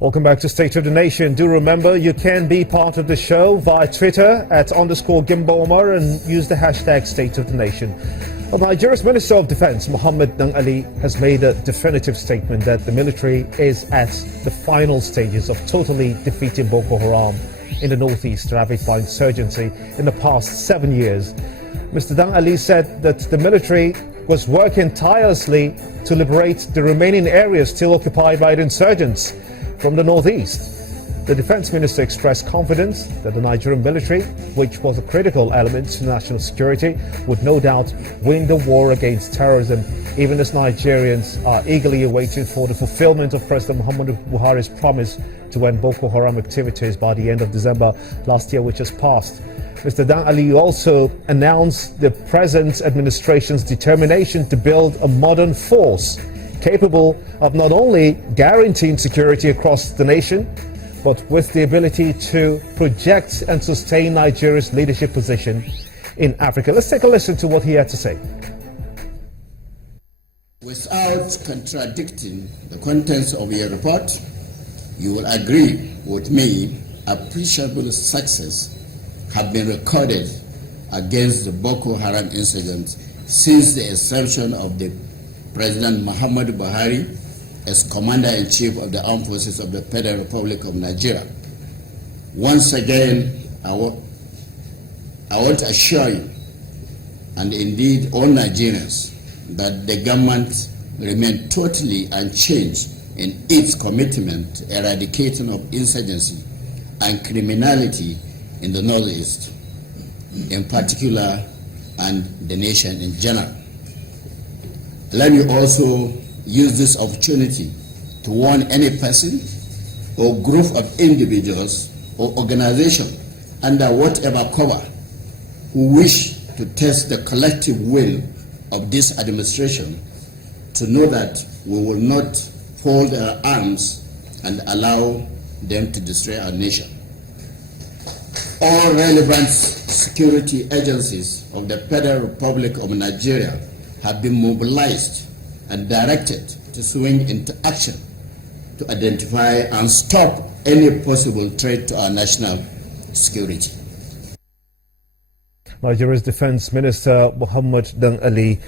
Welcome back to State of the Nation. Do remember you can be part of the show via Twitter @_Gimba Omar and use the hashtag State of the Nation. Well, Nigeria's Minister of Defense, Mohammed Dang Ali, has made a definitive statement that the military is at the final stages of totally defeating Boko Haram in the northeast, ravaged by insurgency in the past 7 years. Mr. Dang Ali said that the military was working tirelessly to liberate the remaining areas still occupied by the insurgents from the northeast. The defense minister expressed confidence that the Nigerian military, which was a critical element to national security, would no doubt win the war against terrorism, even as Nigerians are eagerly awaiting for the fulfillment of President Muhammadu Buhari's promise to end Boko Haram activities by the end of December last year, which has passed. Mr. Dan Ali also announced the present administration's determination to build a modern force capable of not only guaranteeing security across the nation, but with the ability to project and sustain Nigeria's leadership position in Africa. Let's take a listen to what he had to say. Without contradicting the contents of your report, you will agree with me appreciable success have been recorded against the Boko Haram insurgents since the assumption of the President Muhammadu Buhari as Commander-in-Chief of the Armed Forces of the Federal Republic of Nigeria. Once again, I want to assure you, and indeed all Nigerians, that the government remains totally unchanged in its commitment to eradicating of insurgency and criminality in the Northeast, in particular, and the nation in general. Let me also use this opportunity to warn any person or group of individuals or organization under whatever cover who wish to test the collective will of this administration to know that we will not fold our arms and allow them to destroy our nation. All relevant security agencies of the Federal Republic of Nigeria have been mobilized and directed to swing into action to identify and stop any possible threat to our national security. Nigeria's Defense Minister Mohammed Dang Ali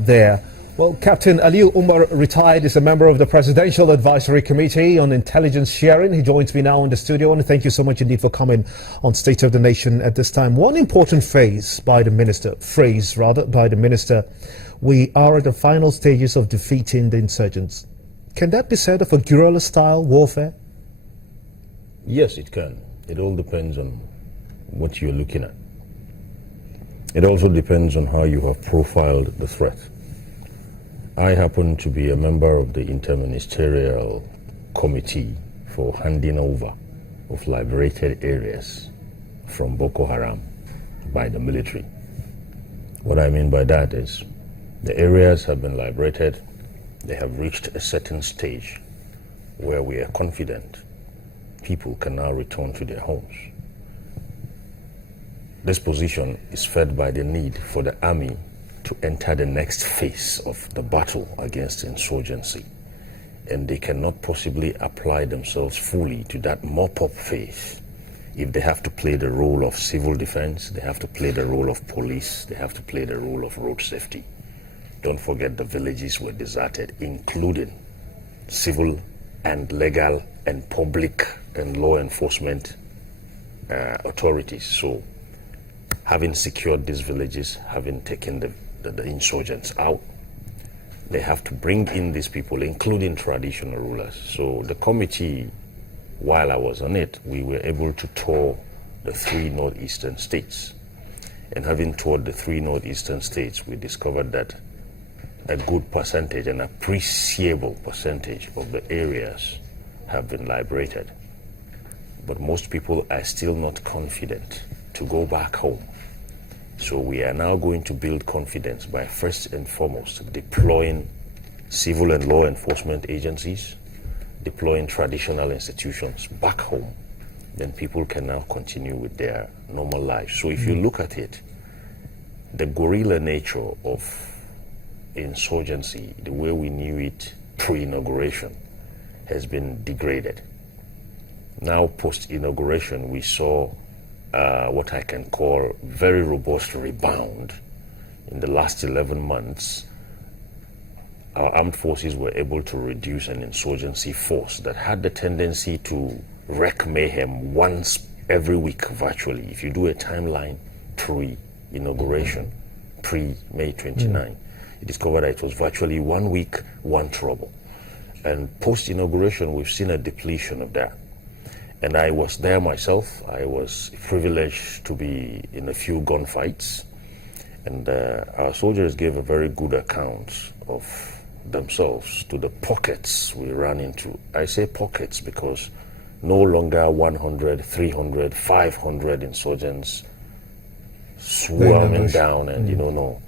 there. Well, Captain Aliyu Umar, retired, is a member of the Presidential Advisory Committee on Intelligence Sharing. He joins me now in the studio, and thank you so much indeed for coming on State of the Nation at this time. One important phrase by the minister, we are at the final stages of defeating the insurgents. Can that be said of a guerrilla-style warfare? Yes, it can. It all depends on what you're looking at. It also depends on how you have profiled the threat. I happen to be a member of the Interministerial Committee for handing over of liberated areas from Boko Haram by the military. What I mean by that is the areas have been liberated. They have reached a certain stage where we are confident people can now return to their homes. This position is fed by the need for the army to enter the next phase of the battle against insurgency. And they cannot possibly apply themselves fully to that mop-up phase if they have to play the role of civil defense, they have to play the role of police, they have to play the role of road safety. Don't forget the villages were deserted, including civil and legal and public and law enforcement authorities. So having secured these villages, having taken the insurgents out, they have to bring in these people, including traditional rulers. So the committee, while I was on it, we were able to tour the 3 northeastern states. And having toured the 3 northeastern states, we discovered that a good percentage, an appreciable percentage of the areas have been liberated. But most people are still not confident to go back home. So we are now going to build confidence by first and foremost deploying civil and law enforcement agencies, deploying traditional institutions back home. Then people can now continue with their normal lives. So if you look at it, the guerrilla nature of insurgency, the way we knew it pre-inauguration, has been degraded. Now, post-inauguration, we saw what I can call very robust rebound. In the last 11 months, our armed forces were able to reduce an insurgency force that had the tendency to wreak mayhem once every week virtually. If you do a timeline pre-inauguration, pre-May 29, you discover that it was virtually 1 week, one trouble. And post-inauguration, we've seen a depletion of that. And I was there myself. I was privileged to be in a few gunfights. And our soldiers gave a very good account of themselves to the pockets we ran into. I say pockets because no longer 100, 300, 500 insurgents swarming down and,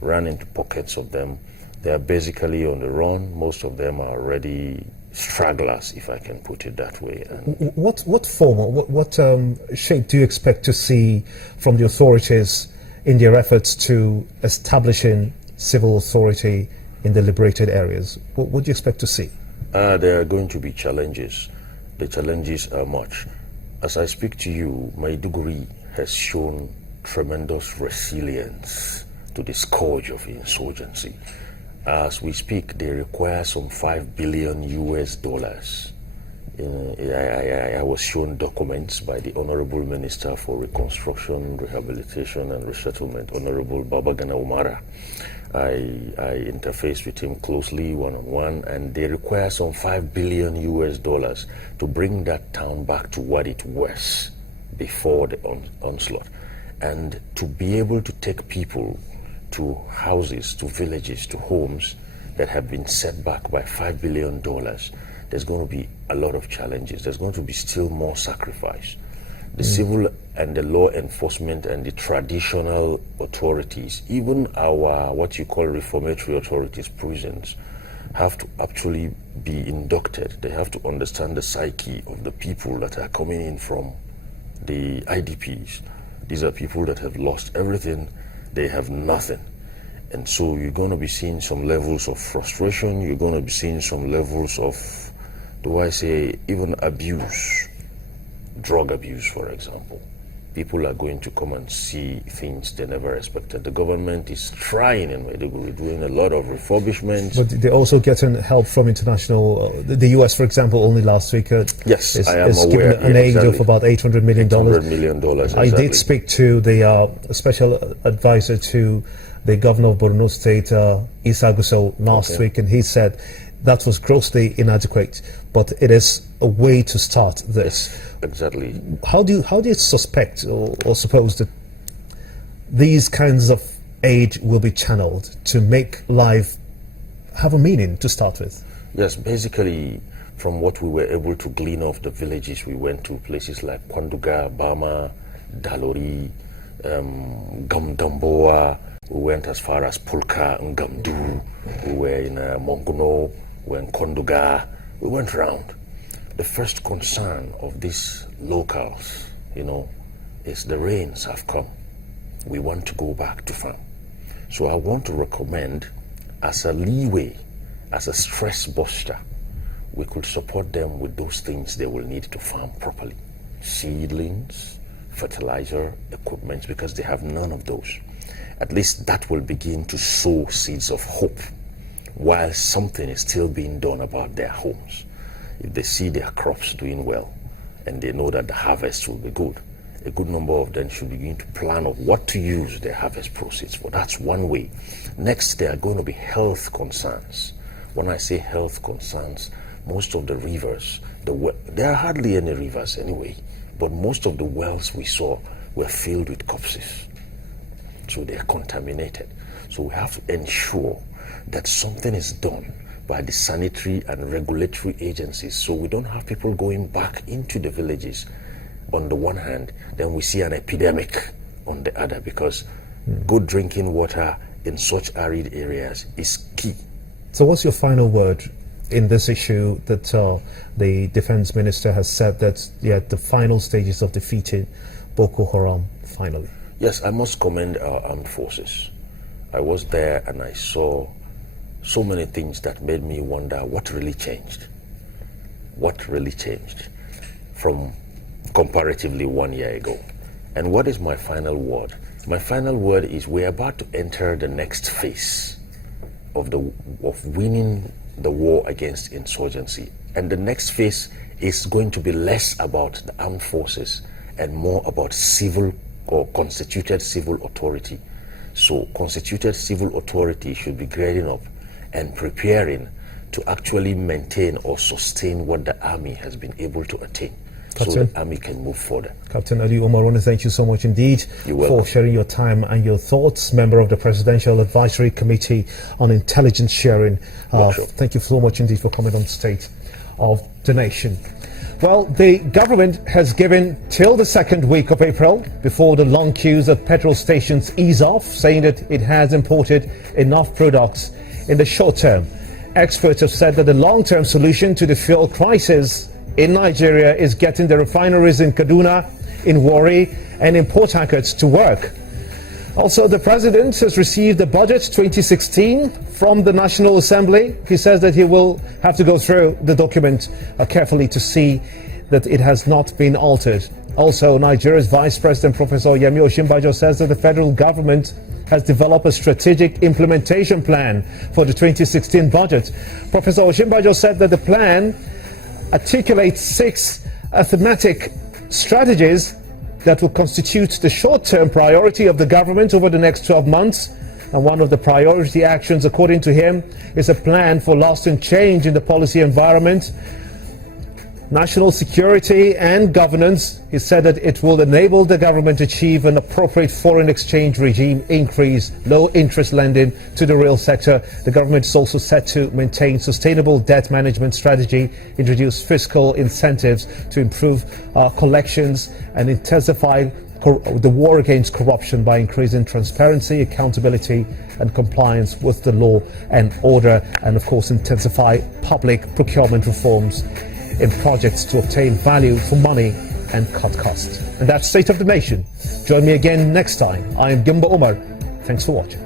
ran into pockets of them. They are basically on the run. Most of them are already stragglers, if I can put it that way. And what form, what shape do you expect to see from the authorities in their efforts to establishing civil authority in the liberated areas? What do you expect to see? There are going to be challenges. The challenges are much. As I speak to you, Maiduguri has shown tremendous resilience to the scourge of insurgency. As we speak, they require some $5 billion US. I was shown documents by the Honorable Minister for Reconstruction, Rehabilitation and Resettlement, Honorable Babagana Umara. I interfaced with him closely, one-on-one, and they require some $5 billion US to bring that town back to what it was before the onslaught, and to be able to take people to houses, to villages, to homes that have been set back by $5 billion. There's going to be a lot of challenges. There's going to be still more sacrifice. The civil and the law enforcement and the traditional authorities, even our what you call reformatory authorities, prisons, have to actually be inducted. They have to understand the psyche of the people that are coming in from the IDPs. These are people that have lost everything. They have nothing. And so you're going to be seeing some levels of frustration. You're going to be seeing some levels of, even abuse, drug abuse, for example. People are going to come and see things they never expected. The government is trying, and they're doing a lot of refurbishments. But they're also getting help from international. The US, for example, only last week yes, is I am aware. given an aid of about $800 million. $800 million, exactly. I did speak to the special advisor to the governor of Borno State, Isa Gusau, last week, and he said that was grossly inadequate, but it is a way to start this. Yes, exactly. How do you suspect or suppose that these kinds of aid will be channeled to make life have a meaning to start with? Yes, basically, from what we were able to glean off the villages, we went to places like Kwanduga, Bama, Dalori, Gamboa. We went as far as Pulka and Gamdu. We were in Monguno, we were in Konduga. We went around. The first concern of these locals, is the rains have come. We want to go back to farm. So I want to recommend, as a leeway, as a stress buster, we could support them with those things they will need to farm properly. Seedlings, fertilizer, equipment, because they have none of those. At least that will begin to sow seeds of hope while something is still being done about their homes. If they see their crops doing well and they know that the harvest will be good, a good number of them should begin to plan of what to use their harvest proceeds for. That's one way. Next, there are going to be health concerns. When I say health concerns, most of the rivers, there are hardly any rivers anyway, but most of the wells we saw were filled with corpses. So they are contaminated. So we have to ensure that something is done by the sanitary and regulatory agencies, so we don't have people going back into the villages on the one hand, then we see an epidemic on the other, because good drinking water in such arid areas is key. So what's your final word in this issue that the defense minister has said that the final stages of defeating Boko Haram finally? Yes, I must commend our armed forces. I was there and I saw so many things that made me wonder what really changed. What really changed? from comparatively 1 year ago. And what is my final word? My final word is we're about to enter the next phase of winning the war against insurgency. And the next phase is going to be less about the armed forces and more about civil or constituted civil authority. So constituted civil authority should be grading up and preparing to actually maintain or sustain what the army has been able to attain. Captain, so the army can move further. Captain Ali Omar, thank you so much indeed for sharing your time and your thoughts. Member of the Presidential Advisory Committee on Intelligence Sharing. Thank you so much indeed for coming on State of the Nation. Well, the government has given till the second week of April before the long queues at petrol stations ease off, saying that it has imported enough products in the short term. Experts have said that the long-term solution to the fuel crisis in Nigeria is getting the refineries in Kaduna, in Warri, and in Port Harcourt to work. Also, the president has received the budget 2016 from the National Assembly. He says that he will have to go through the document carefully to see that it has not been altered. Also, Nigeria's Vice President, Professor Yemi Osinbajo, says that the federal government has developed a strategic implementation plan for the 2016 budget. Professor Osinbajo said that the plan articulates 6 thematic strategies that will constitute the short-term priority of the government over the next 12 months. And one of the priority actions, according to him, is a plan for lasting change in the policy environment, national security and governance. He said that it will enable the government to achieve an appropriate foreign exchange regime, increase low interest lending to the real sector. The government is also set to maintain sustainable debt management strategy, introduce fiscal incentives to improve collections and intensify the war against corruption by increasing transparency, accountability and compliance with the law and order, and of course intensify public procurement reforms in projects to obtain value for money and cut costs. And that's State of the Nation. Join me again next time. I am Gimba Omar. Thanks for watching.